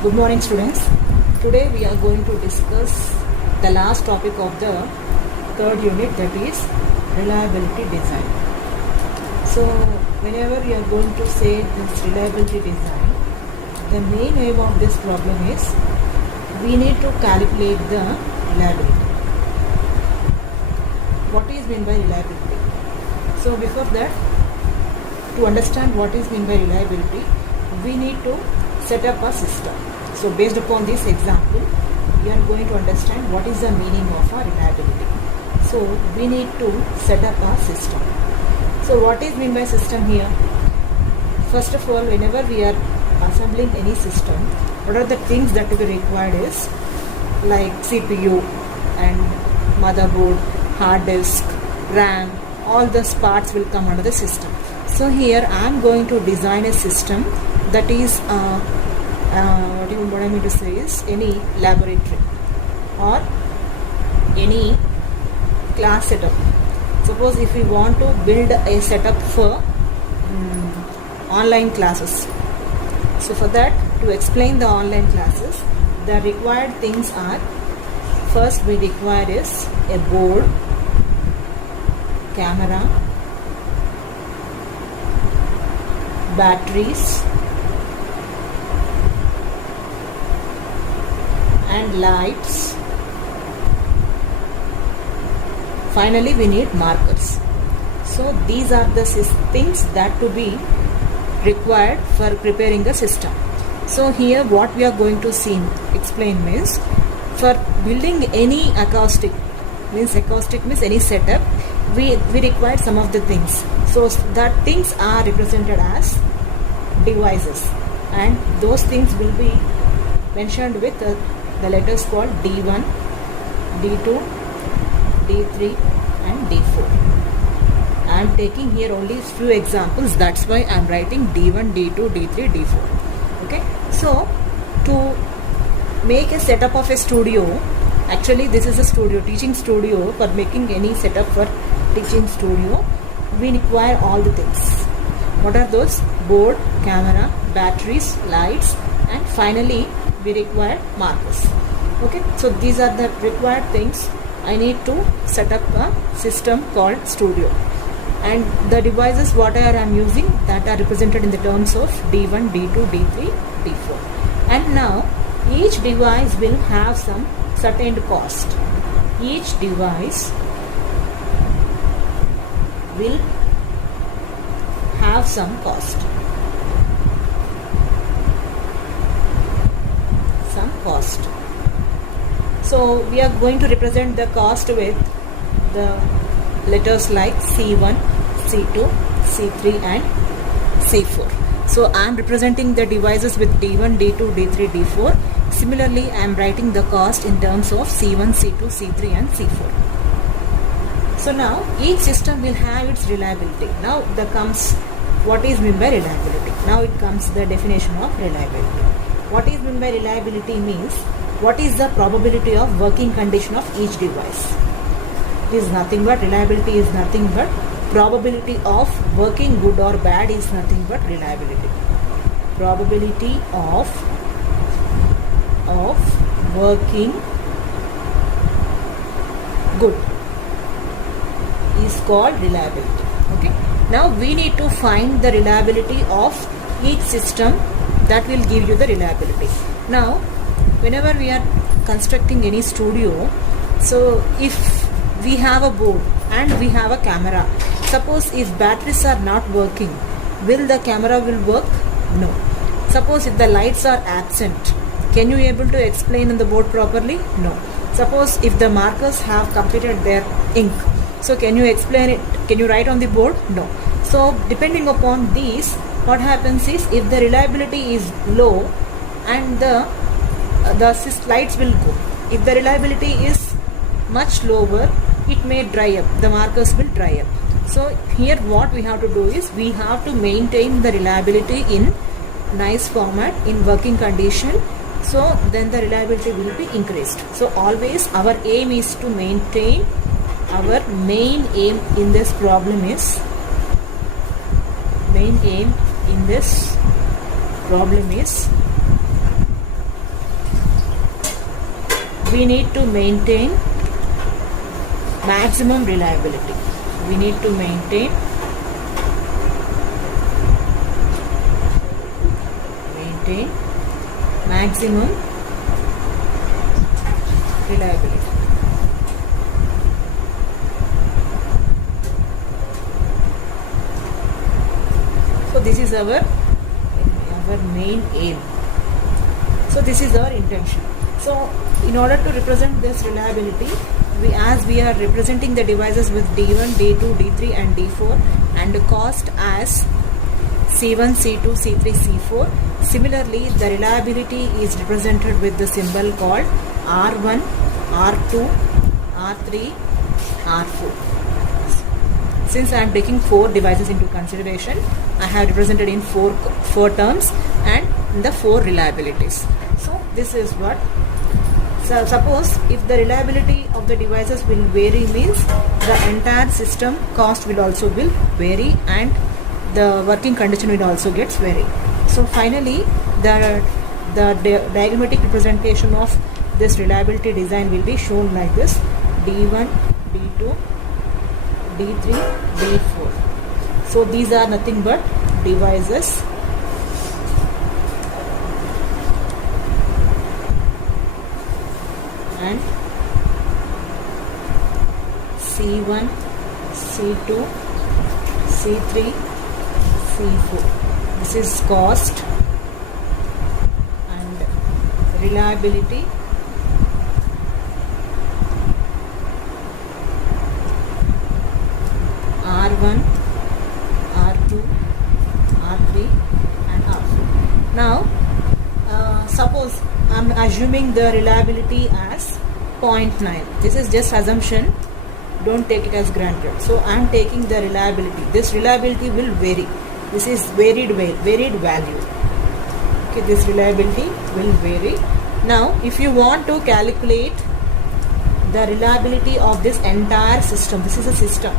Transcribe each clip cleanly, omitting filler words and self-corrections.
Good morning, students. Today we are going to discuss the last topic of the third unit, that is reliability design. So whenever we are going to say this reliability design, the main aim of this problem is we need to calculate the reliability. What is meant by reliability? So before that, to understand what is meant by reliability, we need to set up a system. So based upon this example, we are going to understand what is the meaning of a reliability. So we need to set up a system. So what is meant by system here? First of all, whenever we are assembling any system, what are the things that will be required is like CPU and motherboard, hard disk, RAM, all those parts will come under the system. So here I am going to design a system that is what I mean to say is any laboratory or any class setup. Suppose if we want to build a setup for online classes. So for that, to explain the online classes, the required things are, first we require is a board, camera, batteries and lights. Finally we need markers. So these are the things that to be required for preparing a system. So here what we are going to explain means, for building any acoustic means any setup, we require some of the things. So that things are represented as devices, and those things will be mentioned with the letters called D1, D2, D3 and D4. I am taking here only few examples, that's why I am writing D1, D2, D3, D4. Okay, so to make a setup of a studio, actually this is a studio, teaching studio. For making any setup for teaching studio, we require all the things. What are those? Board, camera, batteries, lights, and finally we require markers. Okay, so these are the required things. I need to set up a system called studio, and the devices what I am using, that are represented in the terms of D1, D2, D3, D4. And now each device will have some certain cost. Each device will have some cost. So we are going to represent the cost with the letters like C1, C2, C3 and C4. So I am representing the devices with D1, D2, D3, D4. Similarly, I am writing the cost in terms of C1, C2, C3 and C4. So now each system will have its reliability. Now there comes what is meant by reliability. Now it comes the definition of reliability. What is meant by reliability means, what is the probability of working condition of each device. It is nothing but, reliability is nothing but probability of working good or bad is nothing but reliability. Probability of working good is called reliability. Okay. Now we need to find the reliability of each system that will give you the reliability. Now whenever we are constructing any studio, so if we have a board and we have a camera, suppose if batteries are not working, will the camera will work? No. Suppose if the lights are absent, can you able to explain on the board properly? No. Suppose if the markers have completed their ink, so can you explain it? Can you write on the board? No. So depending upon these, what happens is, if the reliability is low and the lights will go. If the reliability is much lower, it may dry up, the markers will dry up. So here what we have to do is, we have to maintain the reliability in nice format, in working condition, so then the reliability will be increased. So always our aim is to maintain, our main aim in this problem is, we need to maintain maximum reliability. We need to maintain maximum reliability. So this is our main aim. So this is our intention. So in order to represent this reliability, as we are representing the devices with D1, D2, D3 and D4 and cost as C1, C2, C3, C4. Similarly, the reliability is represented with the symbol called R1, R2, R3, R4. Since I am taking 4 devices into consideration, I have represented in four terms and the 4 reliabilities. So this is what. So suppose if the reliability of the devices will vary, means the entire system cost will also vary and the working condition will also gets vary. So finally, the diagrammatic representation of this reliability design will be shown like this: D1, D2, D3, D4. So these are nothing but devices and C1, C2, C3, C4. This is cost and reliability R1, R2, R3 and R4. Now suppose I am assuming the reliability as 0.9. This is just assumption, don't take it as granted. So I am taking the reliability. This reliability will vary. This is varied value. Okay, this reliability will vary. Now if you want to calculate the reliability of this entire system, this is a system.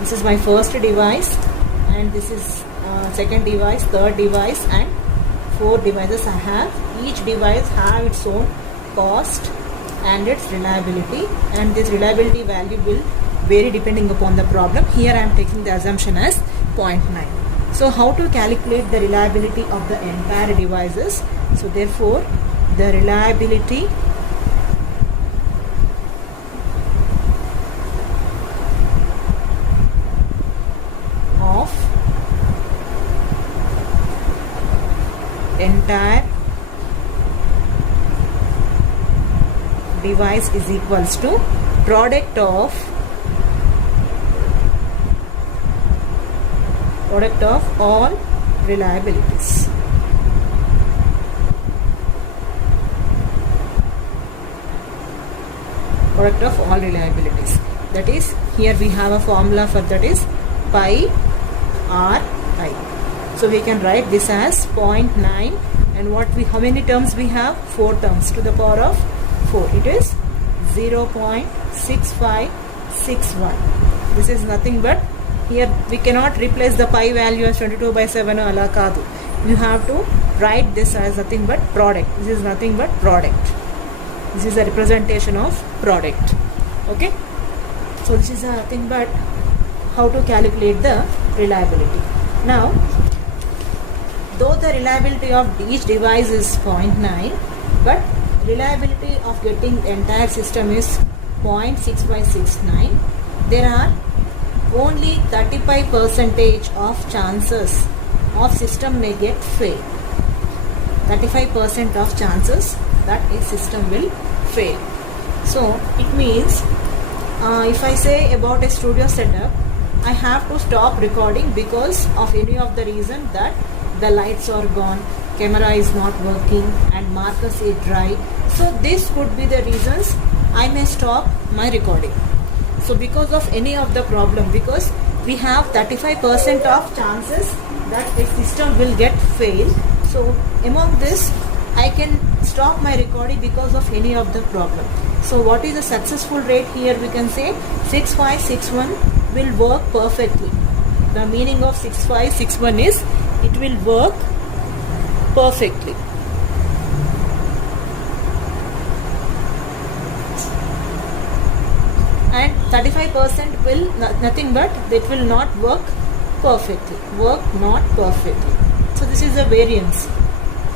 This is my first device and this is second device, third device and 4 devices I have. Each device have its own cost and its reliability, and this reliability value will vary depending upon the problem. Here I am taking the assumption as 0.9. So how to calculate the reliability of the entire devices? So therefore the reliability of entire device is equals to product of all reliabilities. Product of all reliabilities. That is, here we have a formula for that is pi r I. So we can write this as 0.9 and how many terms we have? 4 terms to the power of 4. It is 0.6561. This is nothing but, here we cannot replace the pi value as 22/7 ala kaadu. You have to write this as nothing but product. This is nothing but product. This is a representation of product. Okay. So this is nothing but how to calculate the reliability. Now, though the reliability of each device is 0.9, but reliability of getting the entire system is 0.6569. There are only 35% of chances of system may get fail. 35% of chances that a system will fail. So it means if I say about a studio setup, I have to stop recording because of any of the reason that the lights are gone, camera is not working and markers is dry. So this could be the reasons I may stop my recording. So because of any of the problem, because we have 35% of chances that a system will get fail. So among this, I can stop my recording because of any of the problem. So what is the successful rate here? We can say 6561 will work perfectly. The meaning of 6561 is it will work perfectly. 35% will nothing but it will not work perfectly. So this is a variance.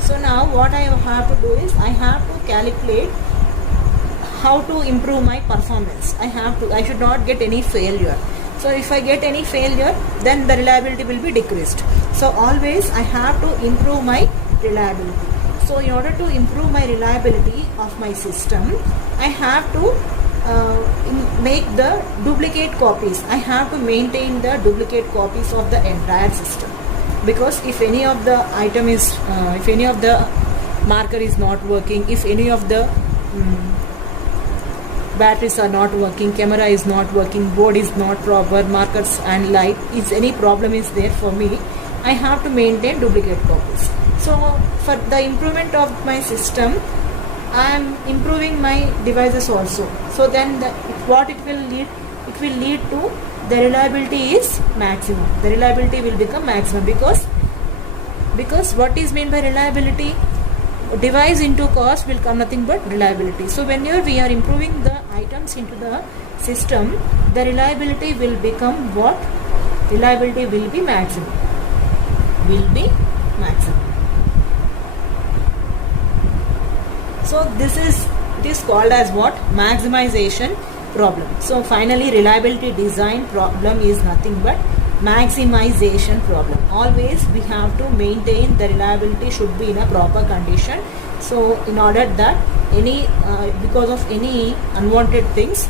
So now what I have to do is I have to calculate how to improve my performance. I should not get any failure. So if I get any failure, then the reliability will be decreased. So always I have to improve my reliability. So in order to improve my reliability of my system, I have to make the duplicate copies. I have to maintain the duplicate copies of the entire system, because if any of the item is if any of the marker is not working, if any of the batteries are not working, camera is not working, board is not proper, markers and light, if any problem is there for me, I have to maintain duplicate copies. So for the improvement of my system, I am improving my devices also. So then what it will lead? It will lead to the reliability is maximum. The reliability will become maximum because what is meant by reliability? Device into cost will come nothing but reliability. So whenever we are improving the items into the system, the reliability will become what? Reliability will be maximum. So it is called as what? Maximization problem. So finally, reliability design problem is nothing but maximization problem. Always we have to maintain the reliability should be in a proper condition. So in order that because of any unwanted things,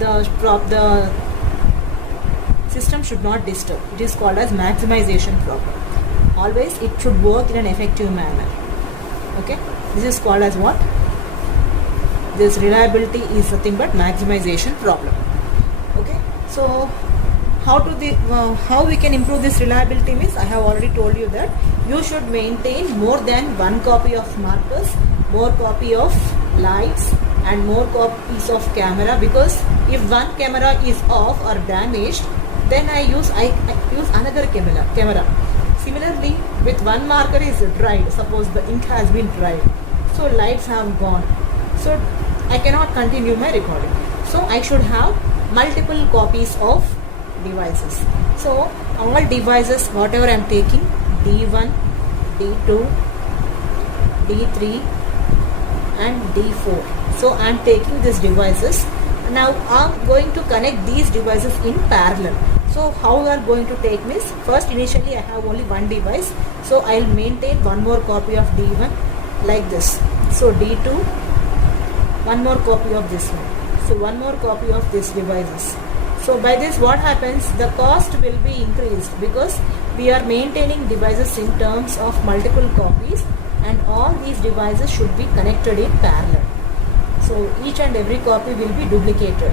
the system should not disturb. It is called as maximization problem. Always it should work in an effective manner. Okay, this is called as what? This reliability is nothing but maximization problem. Okay, so how we can improve this reliability means I have already told you that you should maintain more than one copy of markers, more copy of lights and more copies of camera, because if one camera is off or damaged, then I use another camera. Similarly, with one marker is dried, suppose the ink has been dried, so lights have gone, so I cannot continue my recording. So I should have multiple copies of devices. So all devices, whatever I am taking, D1, D2, D3 and D4. So I am taking these devices. Now I am going to connect these devices in parallel. So how we are going to take this? First, initially I have only one device, so I will maintain one more copy of D1 like this. So D2, one more copy of this one. So one more copy of these devices. So by this what happens? The cost will be increased because we are maintaining devices in terms of multiple copies, and all these devices should be connected in parallel. So each and every copy will be duplicated.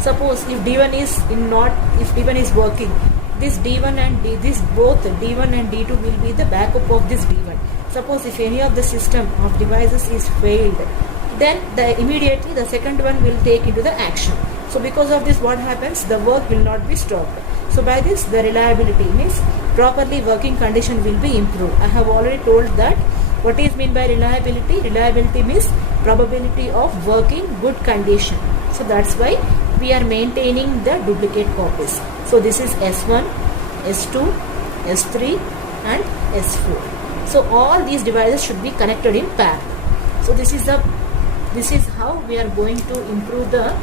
Suppose if D1 is working, this D1 and both D1 and D2 will be the backup of this D1. Suppose if any of the system of devices is failed, then immediately the second one will take into the action. So because of this what happens? The work will not be stopped. So by this the reliability means properly working condition will be improved. I have already told that what is meant by reliability. Reliability means probability of working good condition. So that's why we are maintaining the duplicate copies. So this is S1, S2, S3 and S4. So all these devices should be connected in parallel. So this is how we are going to improve the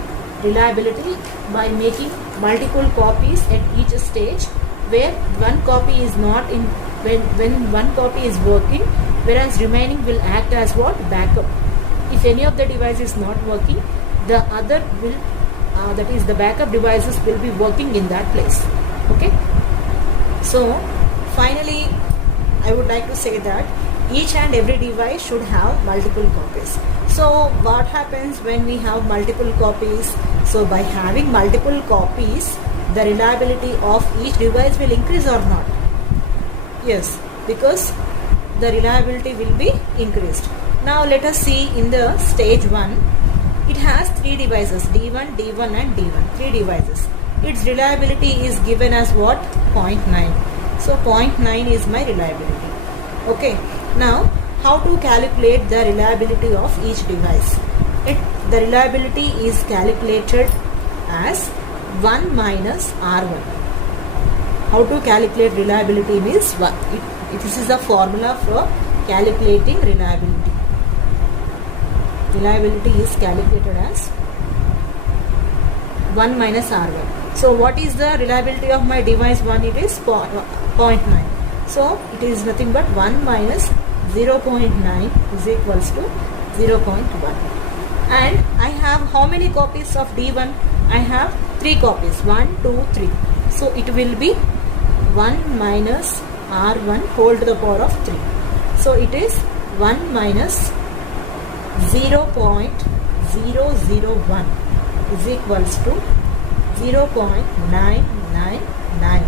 reliability by making multiple copies at each stage, where one copy is not in when one copy is working, whereas remaining will act as what? Backup. If any of the device is not working, the other will that is the backup devices will be working in that place. Okay, so finally I would like to say that each and every device should have multiple copies. So what happens when we have multiple copies? So by having multiple copies, the reliability of each device will increase or not? Yes, because the reliability will be increased. Now let us see in the stage 1. It has 3 devices, D1, D1 and D1, 3 devices. Its reliability is given as what? 0.9. So 0.9 is my reliability. Okay. Now how to calculate the reliability of each device? The reliability is calculated as 1 minus R1. How to calculate reliability means this is the formula for calculating reliability. Reliability is calculated as 1 minus R1. So what is the reliability of my device 1? It is 0.9. So it is nothing but 1 minus 0.9 is equals to 0.1. And I have how many copies of D1? I have 3 copies. 1, 2, 3. So it will be 1 minus R1 whole to the power of 3. So it is 1 minus 0.001 is equals to 0.999.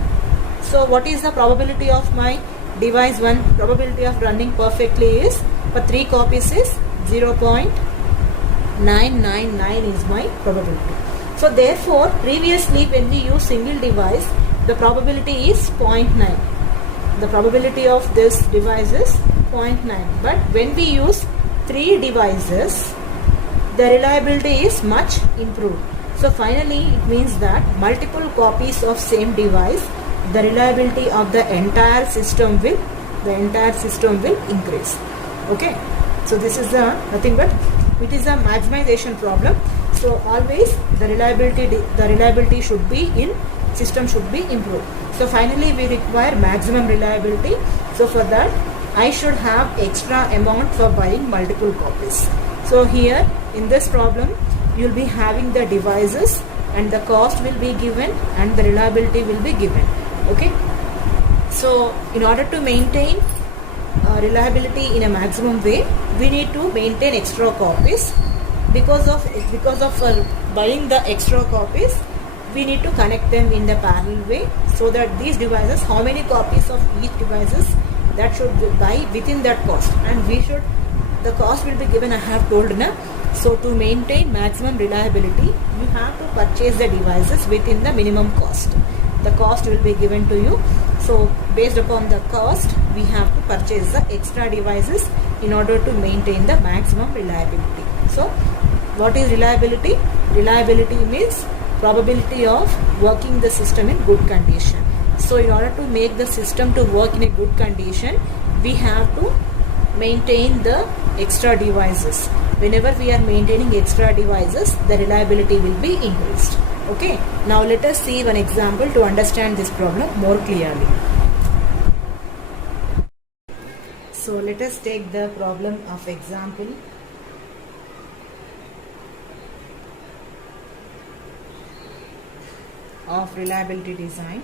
So what is the probability of my device 1? Probability of running perfectly is, for 3 copies is 0.999 is my probability. So therefore, previously when we use single device, the probability is 0.9. The probability of this device is 0.9. But when we use 3 devices, the reliability is much improved. So finally, it means that multiple copies of same device, the reliability of the entire system will increase. Okay. So this is nothing but it is a maximization problem. So always the reliability should be in system should be improved. So finally we require maximum reliability. So for that I should have extra amount for buying multiple copies. So here in this problem you will be having the devices and the cost will be given and the reliability will be given. Okay. So in order to maintain reliability in a maximum way, we need to maintain extra copies. Because of buying the extra copies, we need to connect them in the parallel way, so that these devices, how many copies of each devices, that should buy within that cost, and the cost will be given, I have told now. So to maintain maximum reliability, you have to purchase the devices within the minimum cost. The cost will be given to you. So based upon the cost, we have to purchase the extra devices in order to maintain the maximum reliability. So what is reliability? Reliability means probability of working the system in good condition. So in order to make the system to work in a good condition, we have to maintain the extra devices. Whenever we are maintaining extra devices, the reliability will be increased. Okay. Now let us see one example to understand this problem more clearly. So let us take the problem of example. Of reliability design.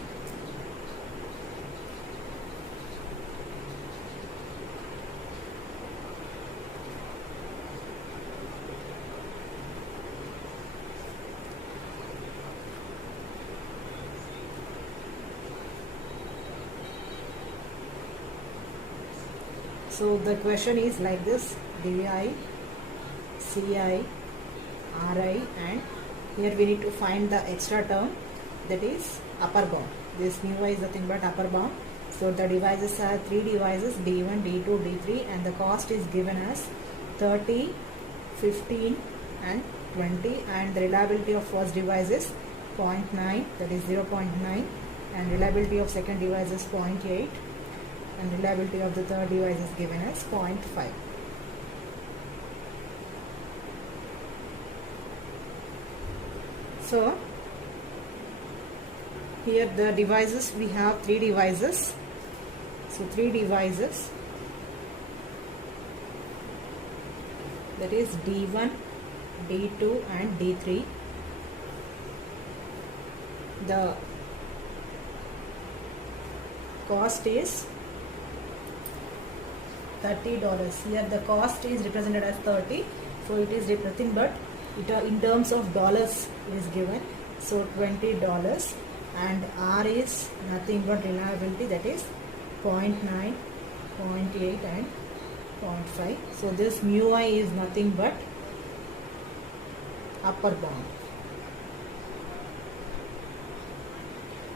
So the question is like this: DI, CI, RI, and here we need to find the extra term, that is upper bound. This mu is nothing but upper bound. So the devices are 3 devices, D1, D2, D3, and the cost is given as 30, 15 and 20, and the reliability of first device is 0.9, that is 0.9, and reliability of second device is 0.8, and reliability of the third device is given as 0.5. So here the devices, we have 3 devices. So 3 devices, that is D1, D2 and D3. The cost is $30. Here the cost is represented as 30, so it is nothing but in terms of dollars is given. So $20, and R is nothing but reliability, that is 0.9, 0.8 and 0.5. So this mu I is nothing but upper bound.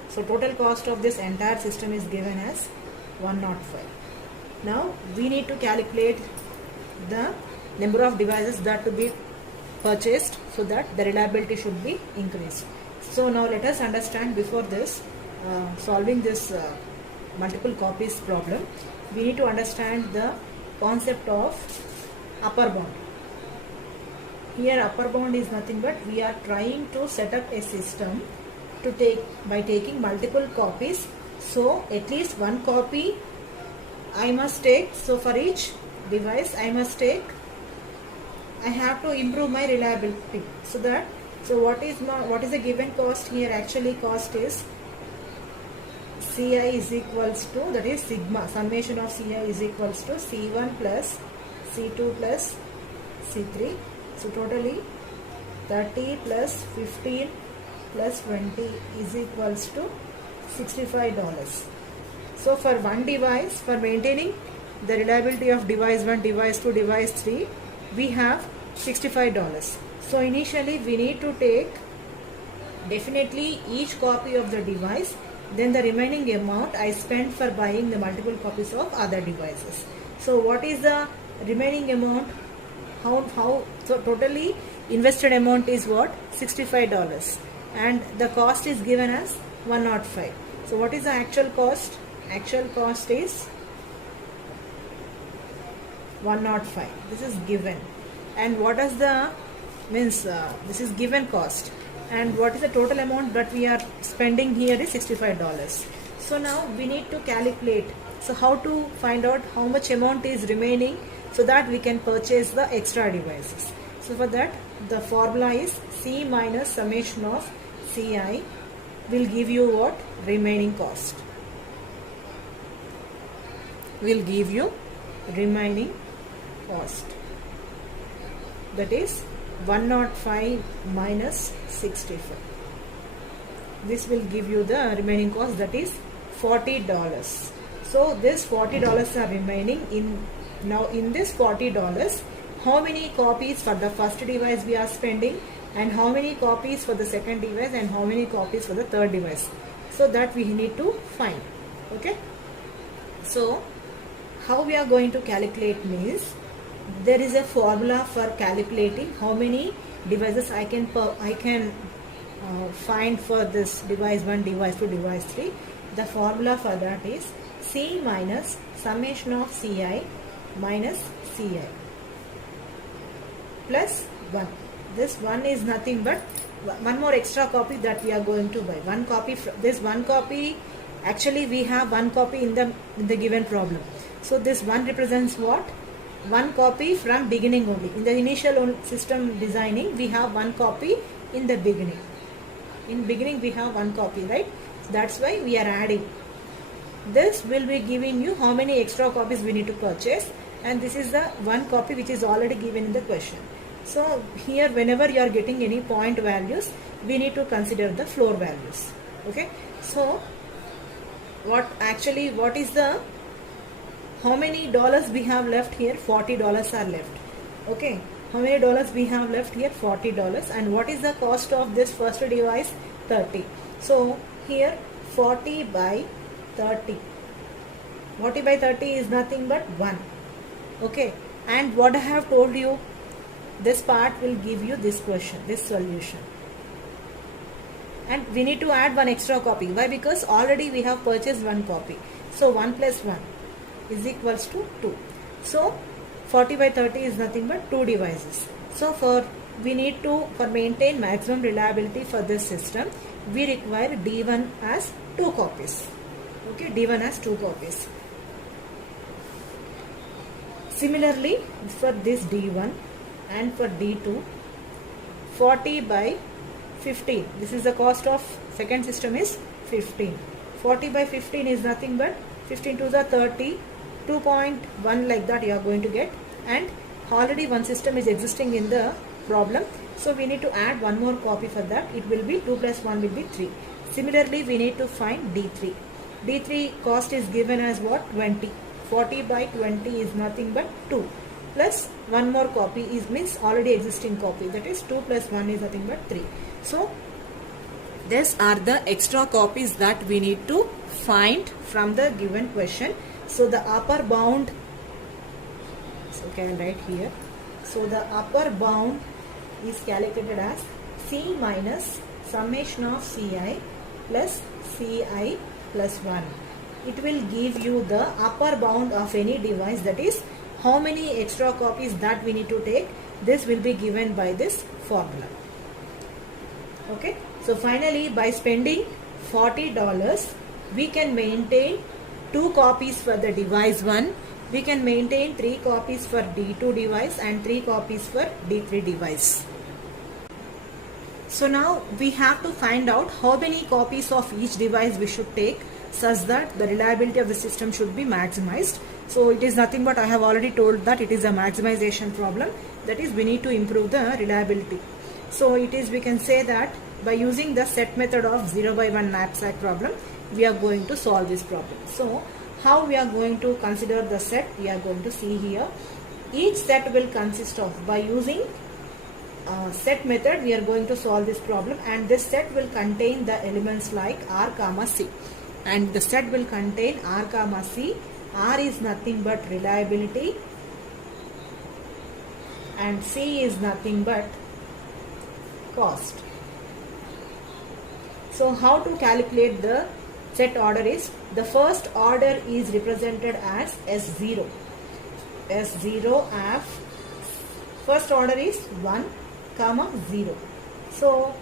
So total cost of this entire system is given as 105. Now we need to calculate the number of devices that to be purchased so that the reliability should be increased. So now let us understand before this solving this multiple copies problem, we need to understand the concept of upper bound. Here upper bound is nothing but we are trying to set up a system to take by taking multiple copies. So at least one copy I must take. So for each device I must take, I have to improve my reliability. So what is the given cost here? Actually cost is Ci is equals to, that is sigma, summation of Ci is equals to C1 plus C2 plus C3. So totally 30 plus 15 plus 20 is equals to $65. So for one device, for maintaining the reliability of device 1, device 2, device 3, we have $65. So initially we need to take definitely each copy of the device, then the remaining amount I spent for buying the multiple copies of other devices. So what is the remaining amount? So totally invested amount is what? $65, and the cost is given as 105. So what is the actual cost? Actual cost is 105. This is given. And what is the this is given cost, and what is the total amount that we are spending here is $65. So now we need to calculate. So how to find out how much amount is remaining so that we can purchase the extra devices? So for that the formula is C minus summation of Ci will give you what? Remaining cost. Will give you remaining cost. That is 105 minus 65. This will give you the remaining cost, that is $40. So this $40 are remaining in. Now in this $40, how many copies for the first device we are spending, and how many copies for the second device, and how many copies for the third device? So that we need to find. Okay. So how we are going to calculate means, there is a formula for calculating how many devices I can find for this device 1, device 2, device 3. The formula for that is C minus summation of Ci minus Ci plus 1. This 1 is nothing but one more extra copy that we are going to buy. One copy. This one copy, actually we have one copy in the given problem. So this 1 represents what? One copy from beginning only. In the initial system designing, we have one copy in the beginning. In beginning we have one copy, right? That's why we are adding. This will be giving you how many extra copies we need to purchase, and this is the one copy which is already given in the question. So here whenever you are getting any point values, we need to consider the floor values. Okay. So what is the, how many dollars we have left here? $40 are left. Okay. How many dollars we have left here? $40. And what is the cost of this first device? 30. So here 40 by 30. 40 by 30 is nothing but 1. Okay. And what I have told you, this part will give you this question, this solution. And we need to add one extra copy. Why? Because already we have purchased one copy. So 1 plus 1 is equals to 2. So 40 by 30 is nothing but 2 devices. So for maintain maximum reliability for this system, we require D1 as 2 copies. Okay, D1 as 2 copies. Similarly, for this D1 and for D2, 40 by 15. This is the cost of second system is 15. 40 by 15 is nothing but 15 to the 30, 2.1 like that you are going to get, and already one system is existing in the problem. So we need to add one more copy for that. It will be 2 plus 1 will be 3. Similarly, we need to find D3. D3 cost is given as what? 20. 40 by 20 is nothing but 2. Plus one more copy is means already existing copy. That is 2 plus 1 is nothing but 3. So these are the extra copies that we need to find from the given question. So the upper bound, so can write here. So the upper bound is calculated as C minus summation of Ci plus Ci plus 1. It will give you the upper bound of any device, that is how many extra copies that we need to take. This will be given by this formula. Okay, so finally by spending $40 we can maintain 2 copies for the device 1, we can maintain 3 copies for D2 device and 3 copies for D3 device. So now we have to find out how many copies of each device we should take such that the reliability of the system should be maximized. So it is nothing but I have already told that it is a maximization problem, that is we need to improve the reliability. So it is, we can say that by using the set method of 0 by 1 knapsack problem we are going to solve this problem. So how we are going to consider the set, we are going to see here. Each set will consist of, by using set method we are going to solve this problem, and this set will contain the elements like R comma C, and the set will contain R comma C. R is nothing but reliability and C is nothing but cost. So how to calculate the set order is, the first order is represented as S0. S0 F, first order is 1 comma 0. So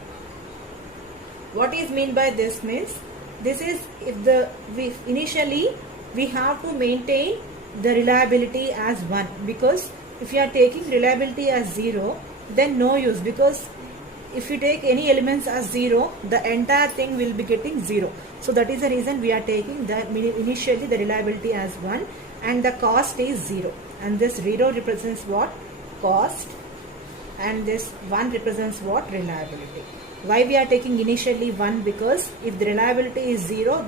what is mean by this means, this is if initially we have to maintain the reliability as 1, because if you are taking reliability as 0 then no use, because if you take any elements as 0 the entire thing will be getting 0. So that is the reason we are taking the initially the reliability as 1 and the cost is 0, and this 0 represents what? Cost, and this 1 represents what? Reliability. Why we are taking initially 1? Because if the reliability is 0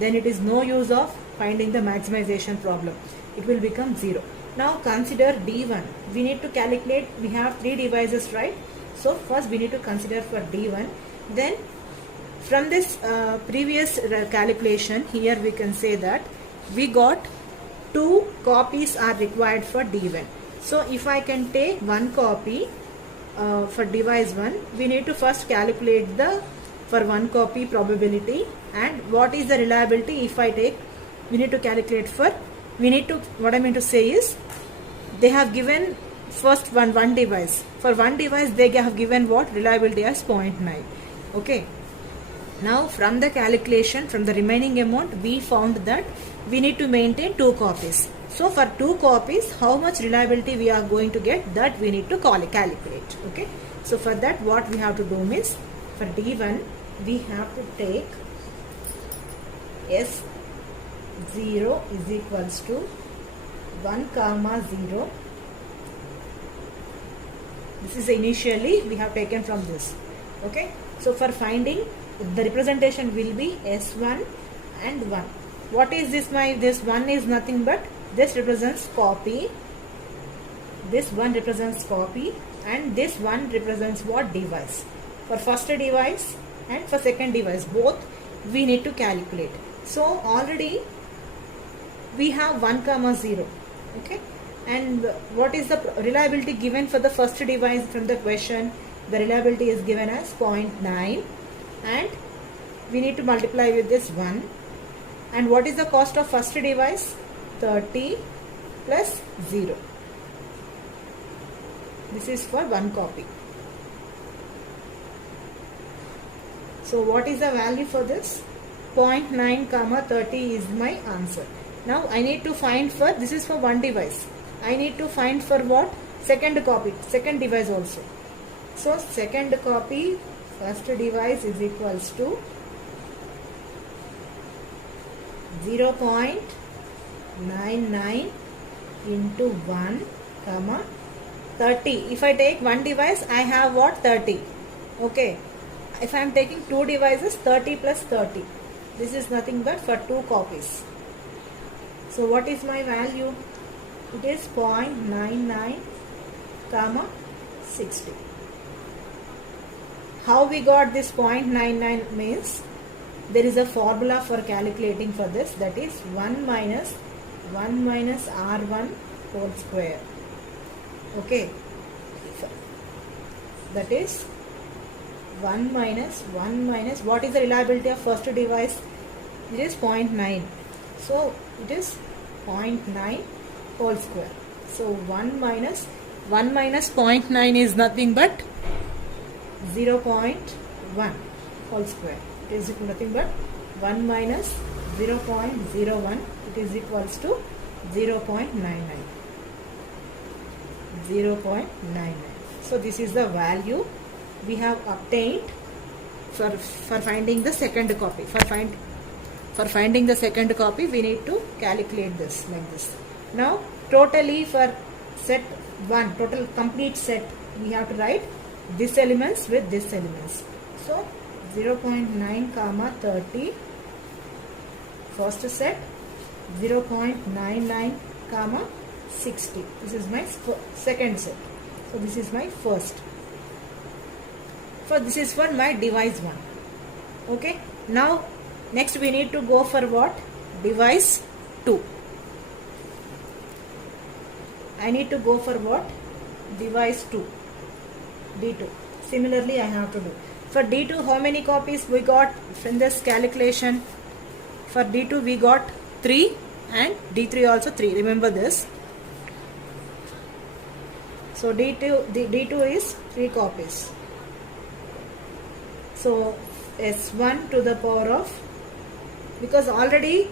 then it is no use of finding the maximization problem, it will become 0. Now consider D1, we need to calculate, we have 3 devices, right? So first we need to consider for D1, then from this previous calculation here we can say that we got 2 copies are required for D1. So if I can take 1 copy for device 1, we need to first calculate the for 1 copy probability, and what is the reliability if I take, we need to calculate for, we need to, what I mean to say is, they have given first one device, for 1 device they have given what? Reliability as 0.9. Okay, now from the calculation, from the remaining amount we found that we need to maintain 2 copies. So for 2 copies how much reliability we are going to get, that we need to calculate. Okay, so for that what we have to do means, for D1 we have to take S0 is equals to 1 comma 0. This is initially we have taken from this. Okay, so for finding the representation will be S1 and 1. What is this? This 1 is nothing but, this represents copy, this 1 represents copy, and this 1 represents what? Device. For first device and for second device both we need to calculate. So already we have 1 comma 0. Okay, and what is the reliability given for the first device from the question? The reliability is given as 0.9, and we need to multiply with this 1. And what is the cost of first device? 30 plus 0. This is for 1 copy. So what is the value for this? 0.9 comma 30 is my answer. Now I need to find for, this is for 1 device, I need to find for what? Second copy, second device also. So second copy, first device is equals to 0.99 into 1 comma 30. If I take 1 device I have what? 30. Okay, if I am taking 2 devices, 30 plus 30, this is nothing but for 2 copies. So what is my value? It is 0.99 comma 60. How we got this 0.99 means, there is a formula for calculating for this, that is 1 minus R1 whole square. Okay, that is 1 minus what is the reliability of first device? It is 0.9. So it is 0.9 whole square. So 1 minus 0.9 is nothing but 0.1 whole square. It is nothing but 1 minus 0.01. It is equals to 0.99. 0.99. So this is the value we have obtained for finding the second copy. For finding the second copy, we need to calculate this like this. Now totally for set 1, total complete set, we have to write this elements with this elements. So 0.9 comma 30 first set, 0.99 comma 60. This is my second set. So this is my first. This is for my device 1. Okay. Now next we need to go for what? Device 2. I need to go for what? Device 2. D2. Similarly I have to do. For D2, how many copies we got from this calculation? For D2 we got 3 and D3 also 3. Remember this. So D2 is 3 copies. So S1 to the power of, because already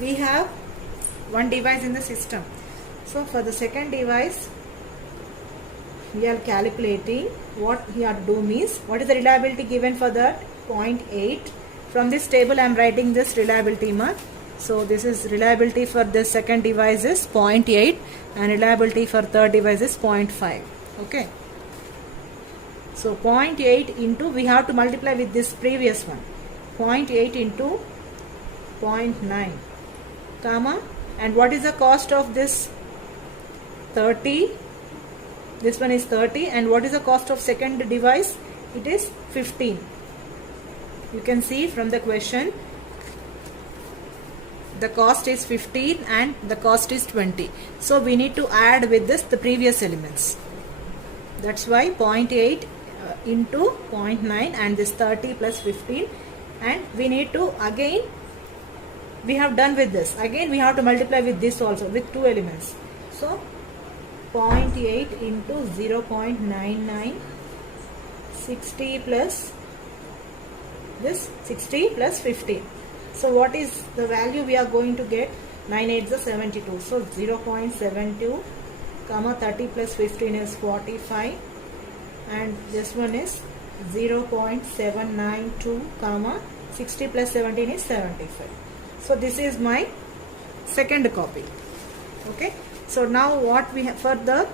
we have one device in the system. So for the second device, we are calculating. What we have to do means, what is the reliability given for that? 0.8. From this table I am writing this reliability mark. So this is reliability for this second device is 0.8 and reliability for third device is 0.5. Okay. So 0.8 into, we have to multiply with this previous one. 0.8 into 0.9 comma, and what is the cost of this? 30. This one is 30, and what is the cost of second device? It is 15. You can see from the question, the cost is 15 and the cost is 20. So we need to add with this the previous elements. That's why 0.8 into 0.9 and this 30 plus 15, and we need to, again we have done with this, again we have to multiply with this also, with 2 elements. So 0.8 into 0.99, 60 plus this, 60 plus 15. So what is the value we are going to get? 9 8 is 72. So 0.72 comma 30 plus 15 is 45, and this one is 0.792 comma 60 plus 17 is 75. So this is my second copy. Okay. So now what we have for the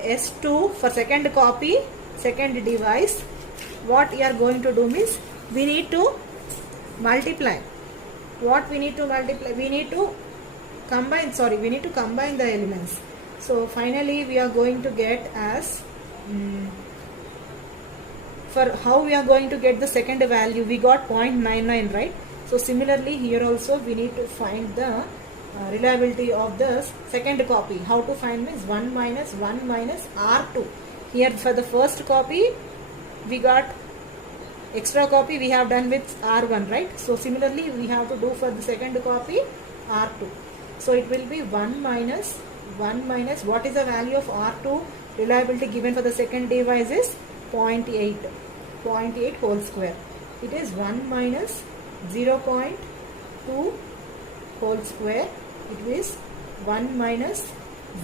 S2, for second copy, second device, what we are going to do means, we need to multiply. What we need to multiply? We need to combine, we need to combine the elements. So finally we are going to get as, for how we are going to get the second value, we got 0.99, right? So similarly here also we need to find the reliability of the second copy. How to find means 1 minus R2. Here for the first copy we got extra copy, we have done with R1, right? So similarly we have to do for the second copy R2. So it will be 1 minus what is the value of R2? Reliability given for the second device is 0.8 whole square. It is 1 minus 0.2 whole square. It is 1 minus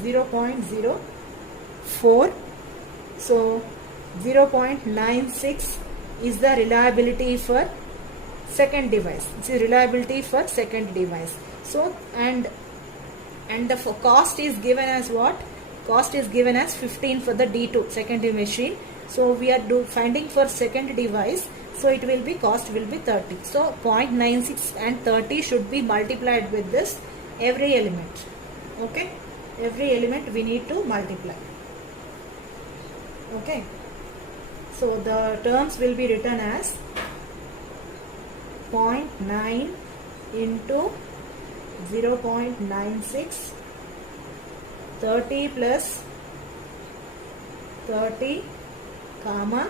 0.04. So 0.96 is the reliability for second device. This is reliability for second device. So and the cost is given as what? Cost is given as 15 for the D2 secondary machine. So we are finding for second device. So it will be, cost will be 30. So 0.96 and 30 should be multiplied with this every element. Okay. Every element we need to multiply. Okay. So the terms will be written as 0.9 into 0.96, 30 plus 30 comma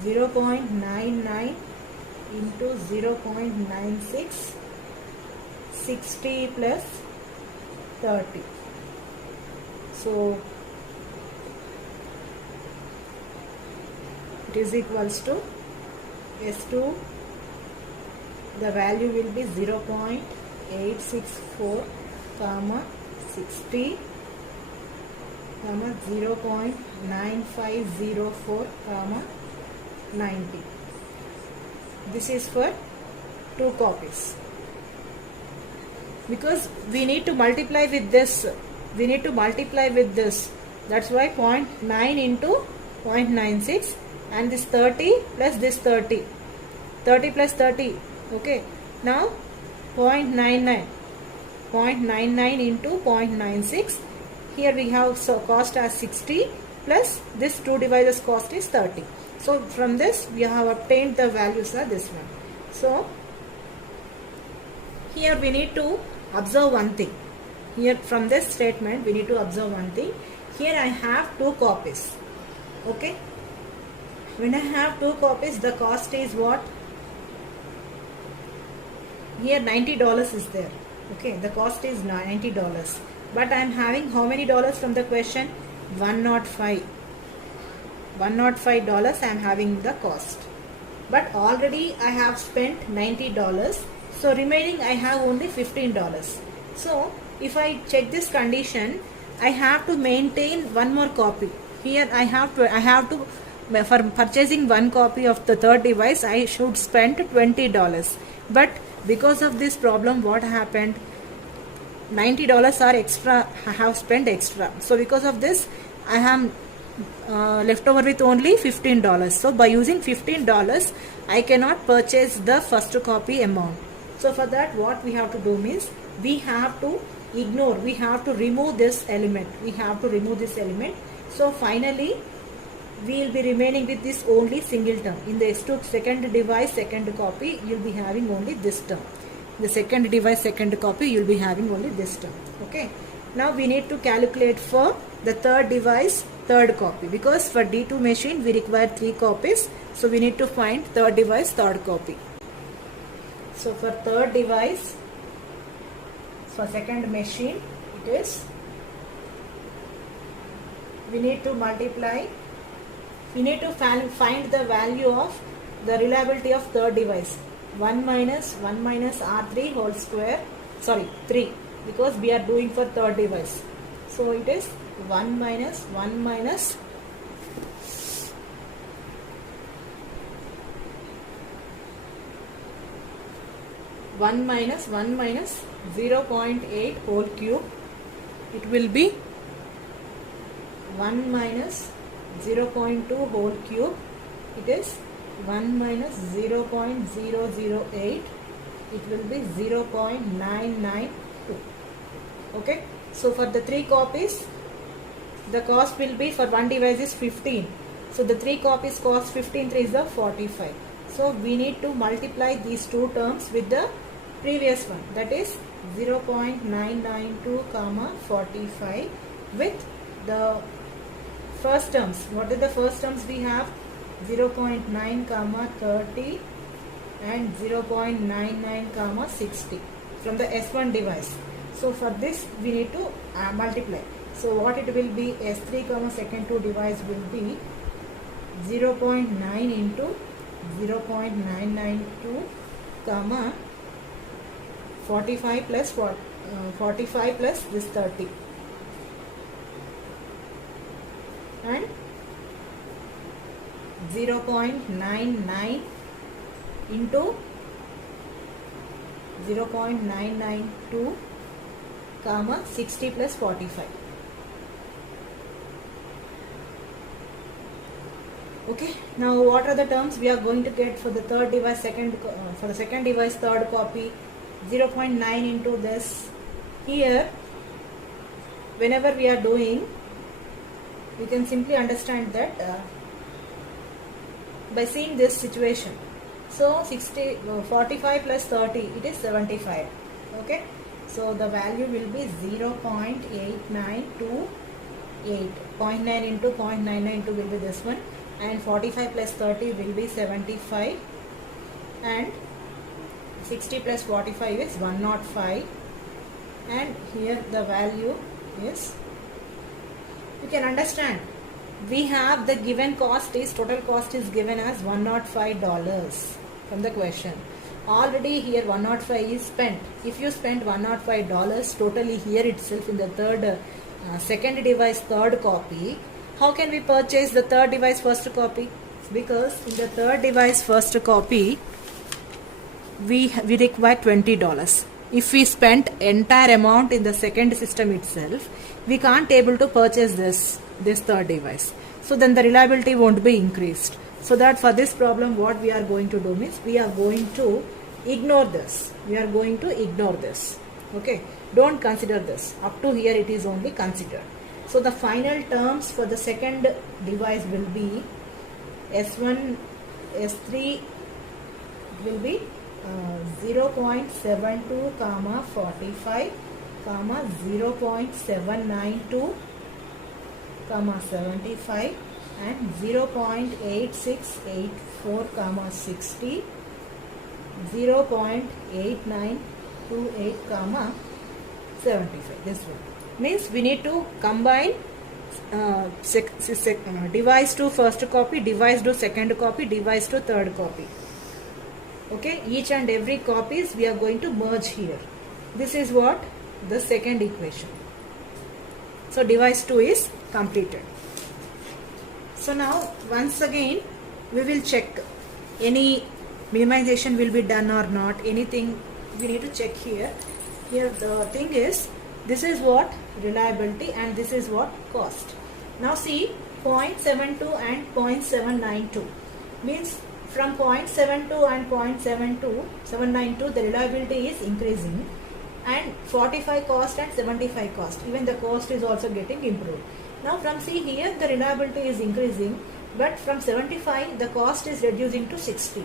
0.99 into 0.96, 60 plus 30. So it is equals to S2, the value will be 0.864 comma 60 comma 0.9504 comma 90. This is for 2 copies, because we need to multiply with this, that's why 0.9 into 0.96 and this 30 plus this 30 plus 30. Okay, now 0.99 into 0.96, here we have cost as 60 plus this 2 devices cost is 30. So from this we have obtained the values are this one. So here we need to observe one thing. Here from this statement we need to observe one thing. Here I have 2 copies. Okay, when I have 2 copies, the cost is what? Here $90 is there. Okay, the cost is $90, but I am having how many dollars from the question? $105 I am having the cost, but already I have spent $90, so remaining I have only $15. So if I check this condition, I have to maintain one more copy. Here I have to for purchasing one copy of the third device I should spend $20, but because of this problem what happened, $90 are extra, I have spent extra. So because of this I am left over with only $15. So by using $15 I cannot purchase the first copy amount. So for that what we have to do means we have to remove this element. So finally we will be remaining with this only single term. In the S2 second device second copy you will be having only this term. The second device second copy you will be having only this term. Okay, now we need to calculate for the third device third copy, because for D2 machine we require 3 copies. So we need to find third device third copy. So for third device, for second machine, it is, we need to multiply, we need to find the value of the reliability of third device. 1 minus R3 whole square, sorry 3, because we are doing for third device. So it is 1 minus 1 minus 0.8 whole cube. It will be 1 minus 0.2 whole cube. It is 1 minus 0.008. It will be 0.992. Okay. So for the 3 copies, the cost will be, for one device is 15. So the 3 copies cost 15, 3 is the 45. So we need to multiply these 2 terms with the previous one, that is 0.992 comma 45 with the first terms. What are the first terms we have? 0.9 comma 30 and 0.99 comma 60 from the S1 device. So for this we need to multiply. So what it will be, S3 comma second 2 device will be 0.9 into 0.992 comma 45 plus 45 plus this 30 and 0.99 into 0.992 comma 60 plus 45. Okay, now what are the terms we are going to get for the third device second, for the second device third copy? 0.9 into this. Here whenever we are doing, you can simply understand that by seeing this situation. So 45 plus 30, it is 75. Okay, so the value will be 0.8928. 0.9 into 0.992 will be this one, and 45 plus 30 will be 75, and 60 plus 45 is 105, and here the value is, you can understand, we have the given cost is, total cost is given as $105 from the question. Already here 105 is spent. If you spend $105 totally here itself in the second device third copy, how can we purchase the third device first copy? Because in the third device first copy we require $20. If we spent entire amount in the second system itself, we can't able to purchase this third device. So then the reliability won't be increased. So that for this problem what we are going to do means we are going to ignore this. We are going to ignore this. Okay. Don't consider this. Up to here it is only considered. So the final terms for the second device will be S1, S3 will be 0.72 comma 45 comma 0.792 comma 75 and 0.8684 comma 60, 0.8928 comma 75. This one means we need to combine device to first copy, device to second copy, device to third copy. Okay, each and every copies we are going to merge here. This is what the second equation. So device 2 is completed. So now once again we will check any minimization will be done or not, anything we need to check here. Here the thing is, this is what reliability and this is what cost. Now see 0.72 and 0.792 means from 0.72 and 792 the reliability is increasing, and 45 cost and 75 cost, even the cost is also getting improved. Now from see here the reliability is increasing, but from 75 the cost is reducing to 60.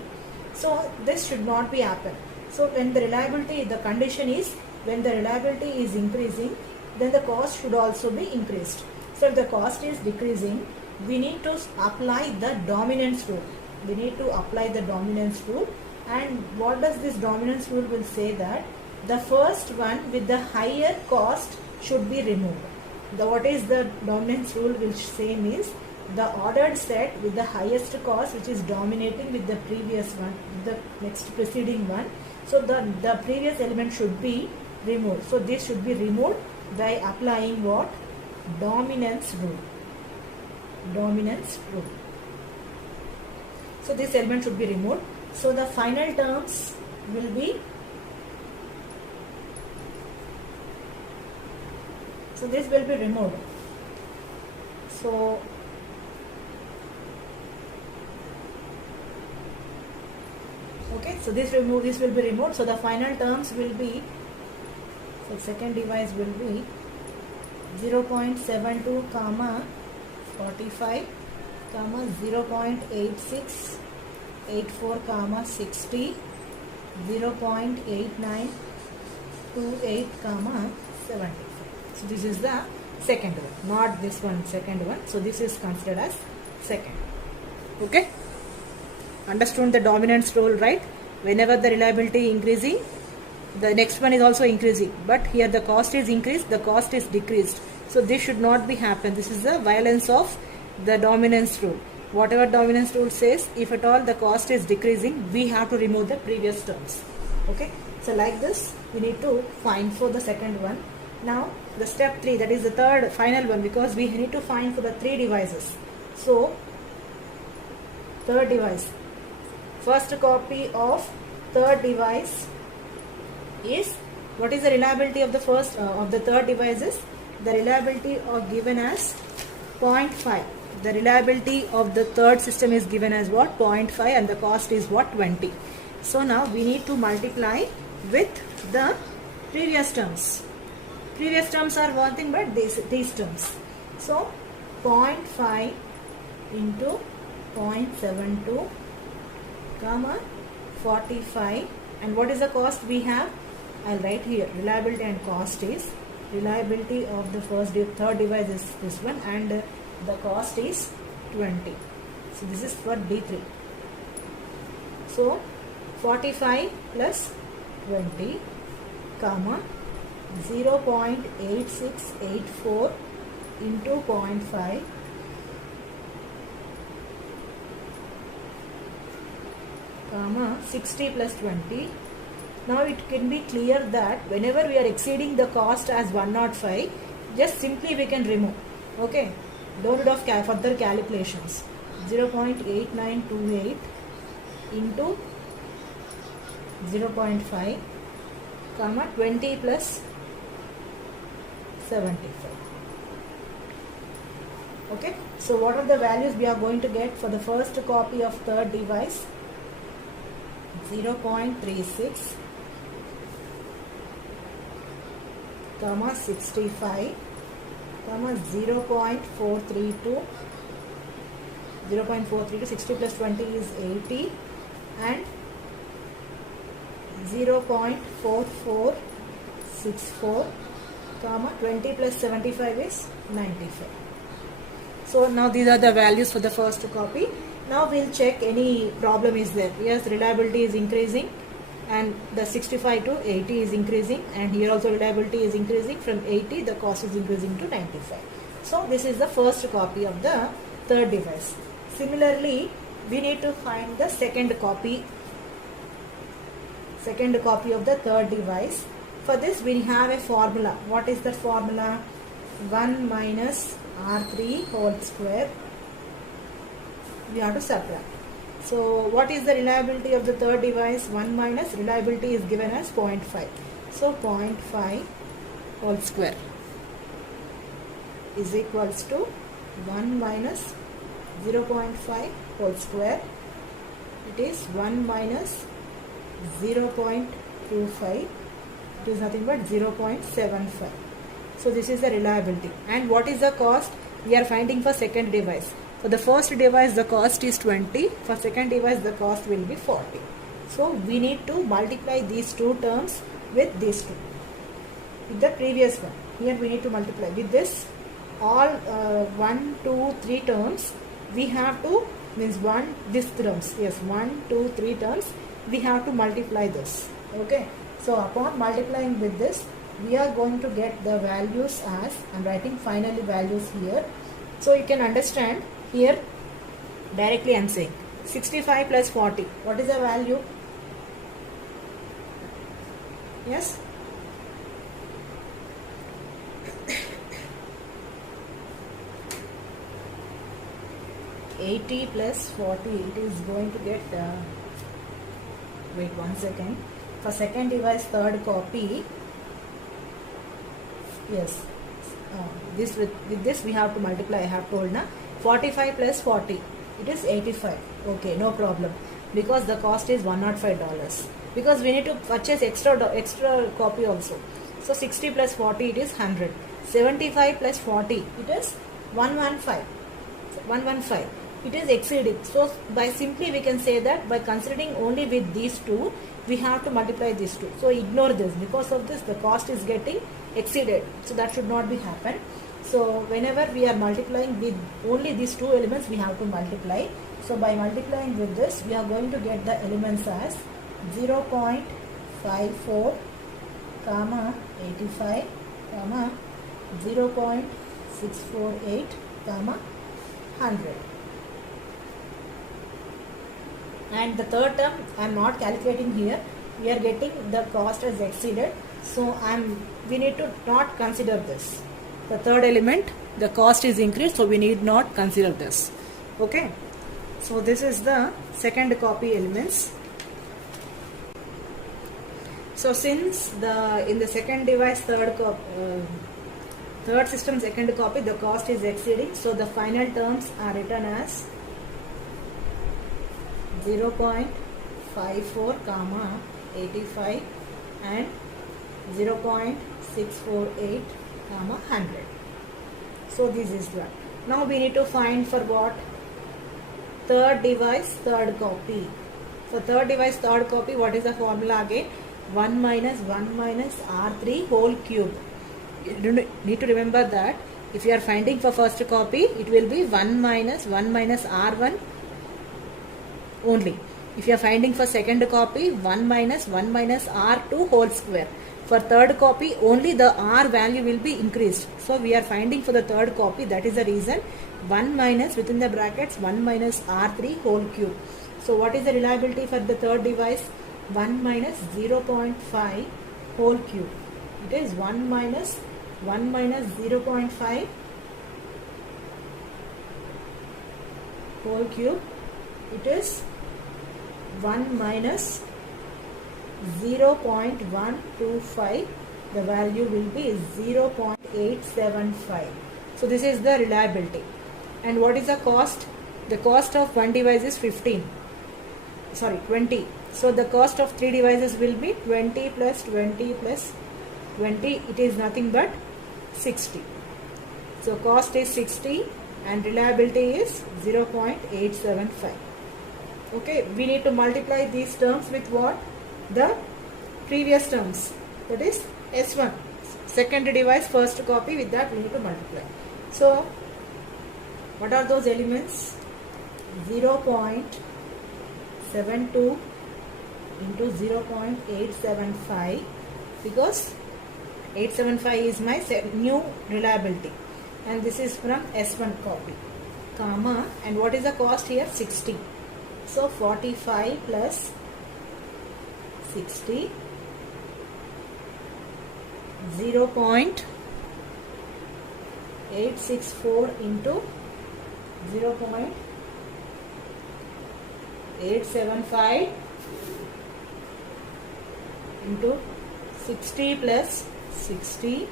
So this should not be happen. So when the reliability, the condition is when the reliability is increasing, then the cost should also be increased. So if the cost is decreasing, we need to apply the dominance rule. We need to apply the dominance rule. And what does this dominance rule will say? That the first one with the higher cost should be removed. What is the dominance rule will say means the ordered set with the highest cost which is dominating with the previous one, the next preceding one. So the previous element should be removed. So this should be removed by applying what? Dominance rule. Dominance rule. So this element should be removed. So the final terms will be, so this will be removed. So okay, so this will be removed. So the final terms will be, so second device will be 0.72 comma 45 comma 0.8684 comma 60, 0.8928 comma 75. So this is the second one, not this one, second one. So this is considered as second. Okay, understood the dominance rule, right? Whenever the reliability increasing, the next one is also increasing, but here the cost is increased, the cost is decreased. So this should not be happen. This is the violence of the dominance rule. Whatever dominance rule says, if at all the cost is decreasing, we have to remove the previous terms. Okay, so like this we need to find for the second one. Now the step 3, that is the third final one, because we need to find for the 3 devices. So third device, first copy of third device is, what is the reliability of the first of the third devices? The reliability are given as 0.5. The reliability of the third system is given as what? 0.5, and the cost is what? 20. So now we need to multiply with the previous terms. Previous terms are one thing, but these terms. So 0.5 into 0.72 comma 45, and what is the cost we have? I'll write here. Reliability and cost is, reliability of the third device is this one, and the cost is 20. So this is for D3. So 45 plus 20 comma 0.8684 into 0.5 comma 60 plus 20. Now it can be clear that whenever we are exceeding the cost as 105, just simply we can remove. Okay, don't do further calculations. 0.8928 into 0.5 comma 20 plus 75. Okay, so what are the values we are going to get for the first copy of third device? 0.36 comma 65 comma 0.432 60 plus 20 is 80 and 0.4464 comma 20 plus 75 is 95. So now these are the values for the first copy. Now we'll check any problem is there. Yes, reliability is increasing and the 65 to 80 is increasing, and here also reliability is increasing. From 80 the cost is increasing to 95. So this is the first copy of the third device. Similarly, we need to find the second copy of the third device. For this we have a formula. What is the formula? 1 minus R3 whole square. We have to subtract. So what is the reliability of the third device? 1 minus reliability is given as 0.5. So 0.5 whole square is equals to 1 minus 0.5 whole square. It is 1 minus 0.25. It is nothing but 0.75. So this is the reliability. And what is the cost? We are finding for second device. For the first device the cost is 20. For second device the cost will be 40. So we need to multiply these two terms with these two. With the previous one. Here we need to multiply with this. All 1, 2, 3 terms we have to, means these terms. Yes, 1, 2, 3 terms we have to multiply this. Okay. So upon multiplying with this, we are going to get the values as, I am writing finally values here. So you can understand here directly I am saying 65 plus 40. What is the value? Yes? $80 plus 40, it is going to get, wait 1 second. For second device third copy, yes, this with this we have to multiply. I have told na 45 plus 40, it is 85. Okay, no problem, because the cost is $105, because we need to purchase extra copy also. So 60 plus 40, it is 100. 75 plus 40, it is 115. It is exceeding. So by simply we can say that by considering only with these two, we have to multiply these two. So ignore this. Because of this the cost is getting exceeded. So that should not be happen. So whenever we are multiplying with only these two elements, we have to multiply. So by multiplying with this, we are going to get the elements as 0.54 comma 85 comma 0.648 comma 100. And the third term I am not calculating here. We are getting the cost as exceeded. So we need to not consider this. The third element, the cost is increased, so we need not consider this. Okay. So this is the second copy elements. So since in the second device third system second copy the cost is exceeding, so the final terms are written as 0.54 comma 85 and 0.648 comma 100. So this is that. Now we need to find for what? Third device third copy. For third device third copy, what is the formula again? 1 minus R3 whole cube. You need to remember that if you are finding for first copy, it will be 1 minus R1 only. If you are finding for second copy, 1 minus R2 whole square. For third copy, only the R value will be increased. So we are finding for the third copy, that is the reason 1 minus within the brackets 1 minus R3 whole cube. So what is the reliability for the third device? 1 minus 0.5 whole cube. It is 1 minus 0.5 whole cube. It is 1 minus 0.125. The value will be 0.875. So this is the reliability. And what is the cost? The cost of one device is 20. So the cost of three devices will be 20 plus 20 plus 20. It is nothing but 60. So cost is 60 and reliability is 0.875. Okay, we need to multiply these terms with what? The previous terms. That is S1. Second device, first copy, with that we need to multiply. So what are those elements? 0.72 into 0.875, because 875 is my new reliability, and this is from S1 copy, comma, and what is the cost here? 60. So 45 plus 60, 0.864 into 0.875 into 60 plus 60,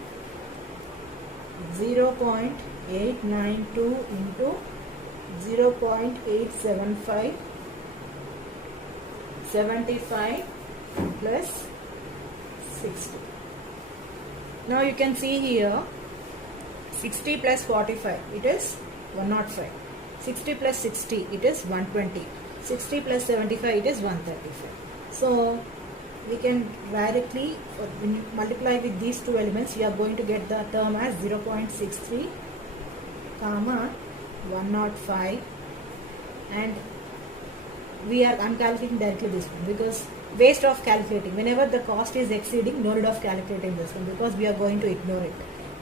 0.892 into 0.875, 75 plus 60. Now you can see here 60 plus 45, it is 105. 60 plus 60, it is 120. 60 plus 75, it is 135. So we can directly, when you multiply with these two elements, we are going to get the term as 0.63, comma 105, and I'm calculating directly this one, because waste of calculating. Whenever the cost is exceeding, no need of calculating this one, because we are going to ignore it.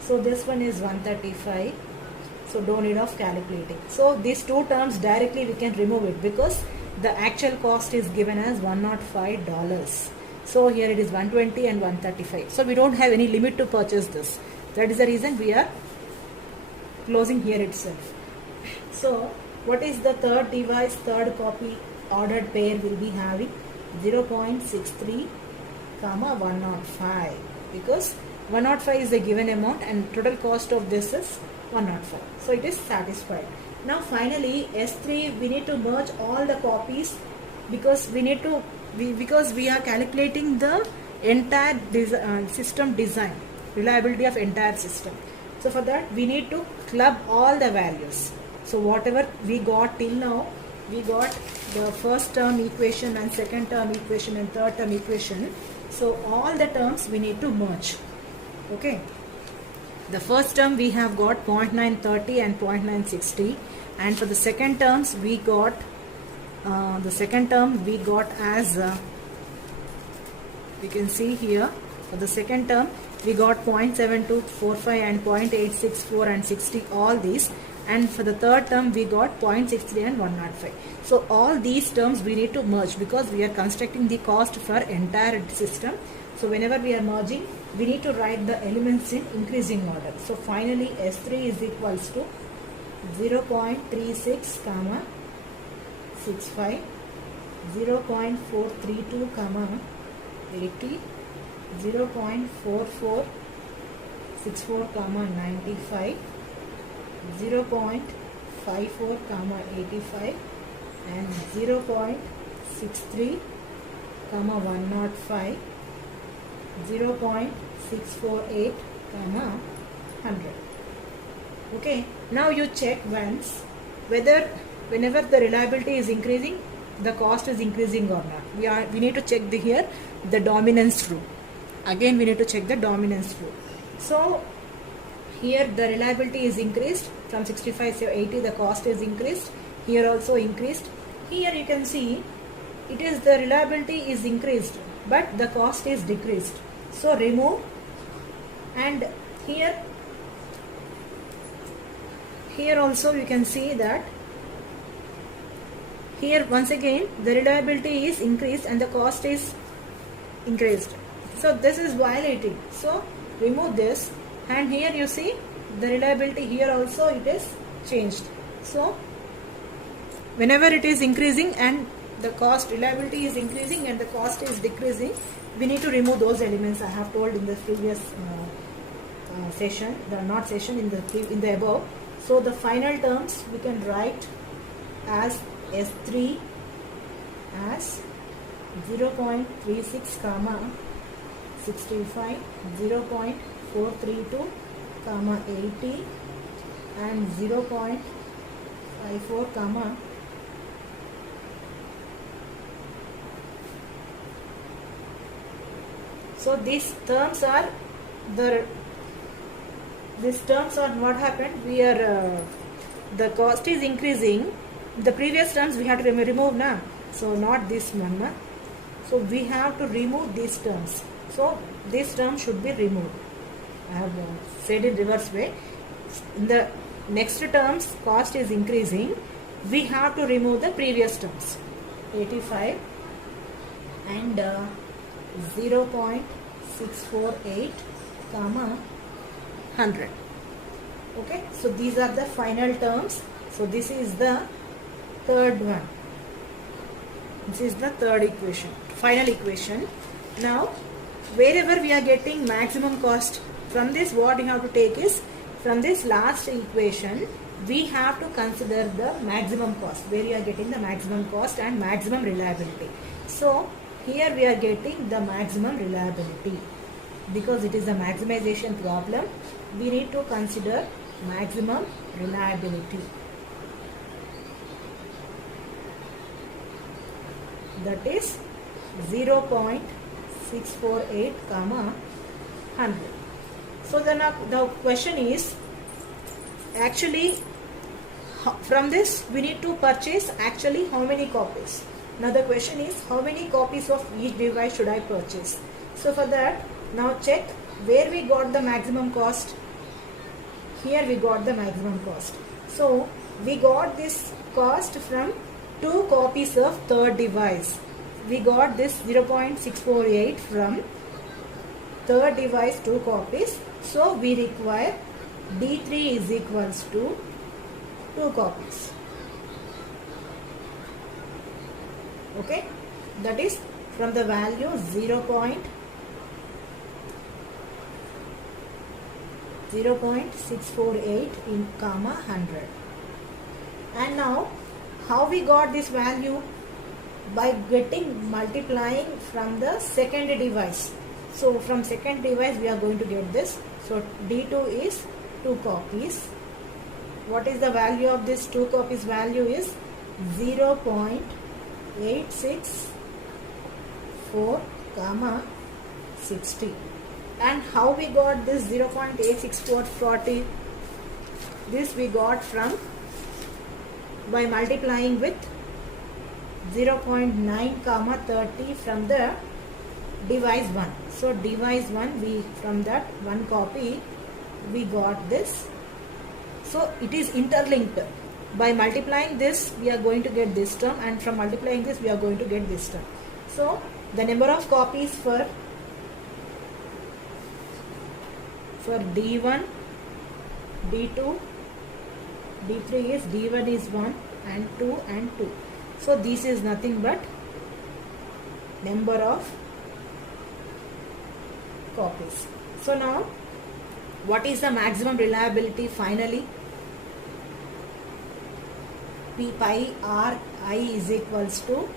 So this one is 135, so no need of calculating. So these two terms directly we can remove it, because the actual cost is given as $105. So here it is 120 and 135. So we don't have any limit to purchase this. That is the reason we are closing here itself. So what is the third device, third copy ordered pair will be having? 0.63, comma 105, because 105 is the given amount and total cost of this is 105. So it is satisfied. Now finally S3, we need to merge all the copies, because we are calculating the entire system design, reliability of entire system. So for that we need to club all the values. So whatever we got till now, we got the first term equation and second term equation and third term equation. So all the terms we need to merge. Okay. The first term we have got 0.930 and 0.960, and for the second terms we got as we can see here, for the second term we got 0.7245 and 0.864 and 60, all these, and for the third term we got 0.63 and 105. So all these terms we need to merge, because we are constructing the cost for entire system. So whenever we are merging, we need to write the elements in increasing order. So finally S3 is equals to 0.36, comma 65, 0.432, comma 80, 0.4464, comma 95, 0.54, comma 85, and 0.63, comma 105, 0.648, comma 100. Okay, now you check once whether whenever the reliability is increasing, the cost is increasing or not. We need to check here the dominance rule. Again we need to check the dominance rule. So here the reliability is increased from 65 to 80, the cost is increased. Here also increased. here you can see it is the reliability is increased but the cost is decreased. So remove, and here also you can see that here once again the reliability is increased and the cost is increased. So this is violating. So remove this, and here you see the reliability here also it is changed. So whenever it is increasing and the cost, reliability is increasing and the cost is decreasing, we need to remove those elements I have told in the previous session, in the above. So the final terms we can write as S3 as 0.36 comma 65, 0.432 comma 80 and 0.54 comma 0. So these terms are what happened. We are the cost is increasing. The previous terms we have to remove now. So not this one. Na? So we have to remove these terms. So this term should be removed. I have said in reverse way. In the next terms cost is increasing. We have to remove the previous terms. 85 and 0.648 comma 100. Okay, so these are the final terms. So this is the third one. This is the third equation, final equation. Now wherever we are getting maximum cost, from this what you have to take is, from this last equation we have to consider the maximum cost, where you are getting the maximum cost and maximum reliability. So here we are getting the maximum reliability. Because it is a maximization problem, we need to consider maximum reliability. That is 0.648 comma 100. So then the question is, actually from this we need to purchase actually how many copies. Now the question is, how many copies of each device should I purchase? So for that, now check where we got the maximum cost. Here we got the maximum cost. So we got this cost from 2 copies of third device. We got this 0.648 from third device 2 copies. So we require D3 is equals to 2 copies. Okay, that is from the value 0.648 in comma 100. And now how we got this value? By getting multiplying from the second device. So from second device we are going to get this. So D2 is 2 copies. What is the value of this 2 copies? Value is 0.864 comma 60. And how we got this 0.86440? This we got from by multiplying with 0.9 comma 30 from the device 1. So device 1, we from that 1 copy we got this. So it is interlinked. By multiplying this we are going to get this term, and from multiplying this we are going to get this term. So the number of copies for D1, D2, D3 is D1 is 1 and 2 and 2. So this is nothing but number of copies. So now what is the maximum reliability finally? P pi R I is equals to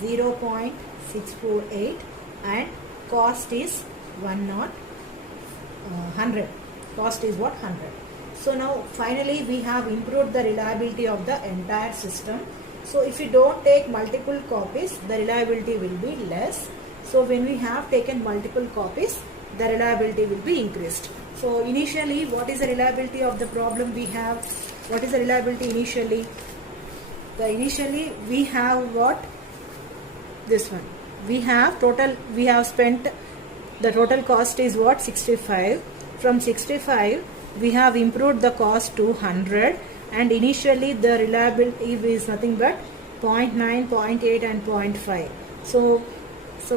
0.648 and cost is 100. Cost is what? 100. So now finally we have improved the reliability of the entire system. So if you don't take multiple copies, the reliability will be less. So when we have taken multiple copies, the reliability will be increased. So initially, what is the reliability of the problem we have? What is the reliability initially? initially we have what? This one. We have spent, the total cost is what? 65. From 65 we have improved the cost to 100, and initially the reliability is nothing but 0.9, 0.8 and 0.5. So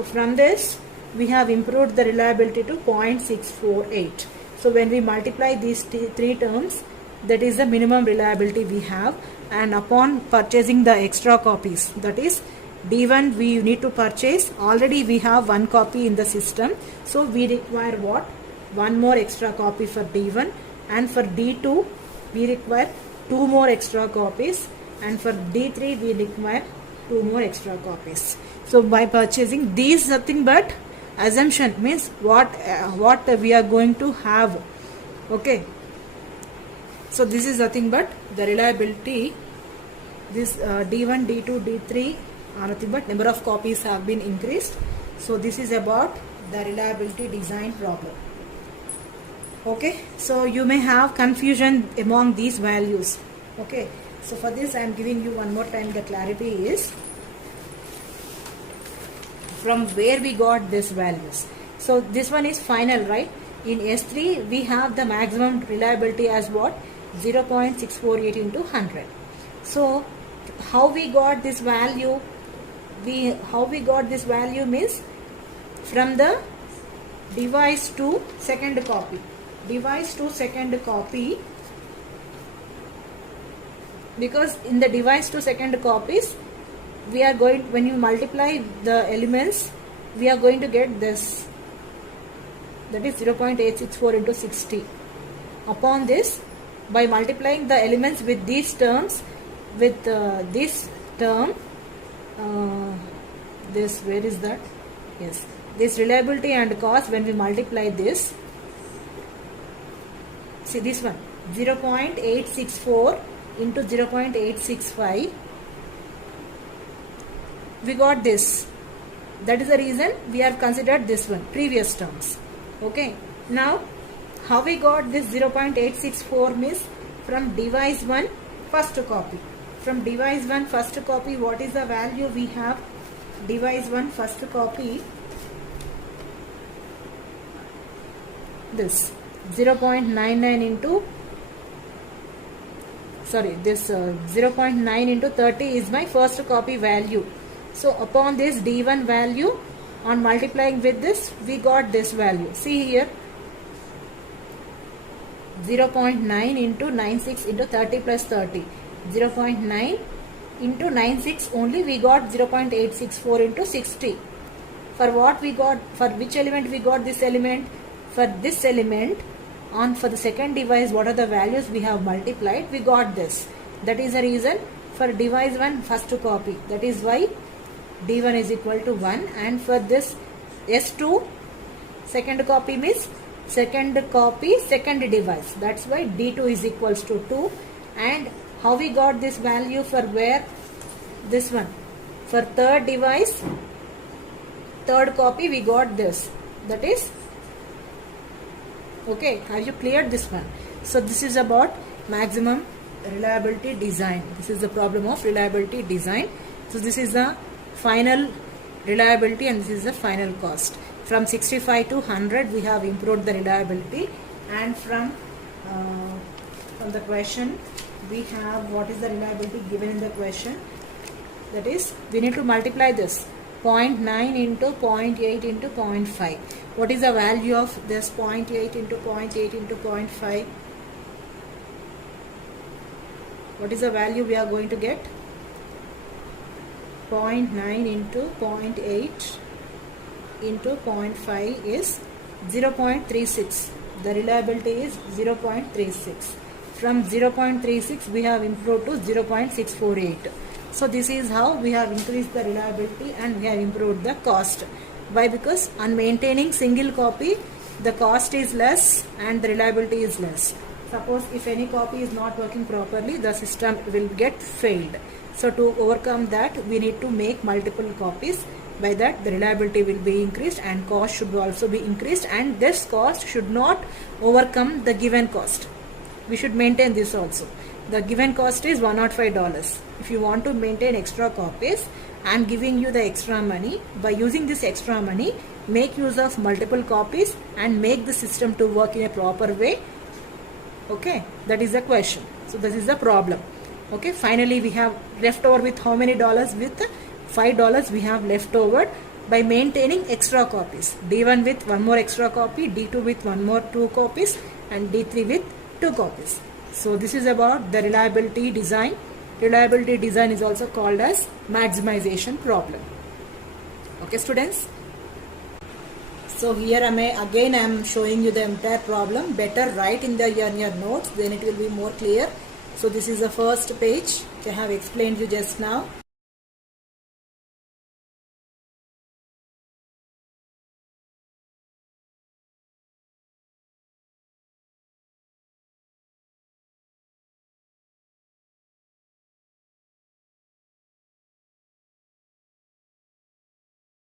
from this we have improved the reliability to 0.648. So when we multiply these three terms, that is the minimum reliability we have. And upon purchasing the extra copies, that is D1 we need to purchase, already we have one copy in the system, so we require what? One more extra copy for D1, and for D2 we require two more extra copies, and for D3 we require two more extra copies. So by purchasing these, nothing but assumption, means what we are going to have. Okay, so this is nothing but the reliability. This D1, D2, D3 are nothing but number of copies have been increased. So this is about the reliability design problem. Okay, so you may have confusion among these values. Okay, so for this I am giving you one more time the clarity is from where we got these values. So this one is final, right? In S3 we have the maximum reliability as what? 0.648 into 100. So how we got this value? How we got this value means from the device to second copy. Device to second copy, because in the device to second copies we are going, when you multiply the elements, we are going to get this, that is 0.864 into 60. Upon this, by multiplying the elements with these terms, with this term, this, where is that? Yes, this reliability and cost, when we multiply this, see this one, 0.864 into 0.865, we got this. That is the reason we have considered this one, previous terms. Okay, now how we got this 0.864 means from device 1 first copy. From device 1 first copy, what is the value we have? Device 1 first copy, this 0.99 into, sorry, this 0.9 into 30 is my first copy value. So upon this D1 value, on multiplying with this, we got this value. See here, 0.9 into 96 into 30 plus 30. 0.9 into 96 only we got 0.864 into 60. For what we got, for which element we got this element? For this element, for the second device, what are the values we have multiplied? We got this. That is the reason for device 1 first copy. That is why D1 is equal to 1, and for this S2 second copy means second copy second device. That's why D2 is equals to 2. And how we got this value for where? This one. For third device, third copy, we got this. That is, okay, have you cleared this one? So this is about maximum reliability design. This is the problem of reliability design. So this is the final reliability and this is the final cost. From 65 to 100 we have improved the reliability, and from the question we have what is the reliability given in the question. That is, we need to multiply this 0.9 into 0.8 into 0.5. What is the value of this 0.8 into 0.8 into 0.5? What is the value we are going to get? 0.9 into 0.8 into 0.5 is 0.36. The reliability is 0.36. From 0.36 we have improved to 0.648. So this is how we have increased the reliability and we have improved the cost. Why? Because on maintaining single copy the cost is less and the reliability is less. Suppose if any copy is not working properly, the system will get failed. So to overcome that, we need to make multiple copies. By that the reliability will be increased and cost should also be increased, and this cost should not overcome the given cost. We should maintain this also. The given cost is $105. If you want to maintain extra copies, I am giving you the extra money. By using this extra money, make use of multiple copies and make the system to work in a proper way. Okay, that is the question. So this is the problem. Okay, finally we have left over with how many dollars? With $5 we have left over by maintaining extra copies. D1 with one more extra copy, D2 with one more 2 copies, and D3 with 2 copies. So this is about the reliability design. Reliability design is also called as maximization problem. Okay students. So here I am showing you the entire problem. Better write in your notes, then it will be more clear. So this is the first page. I have explained you just now.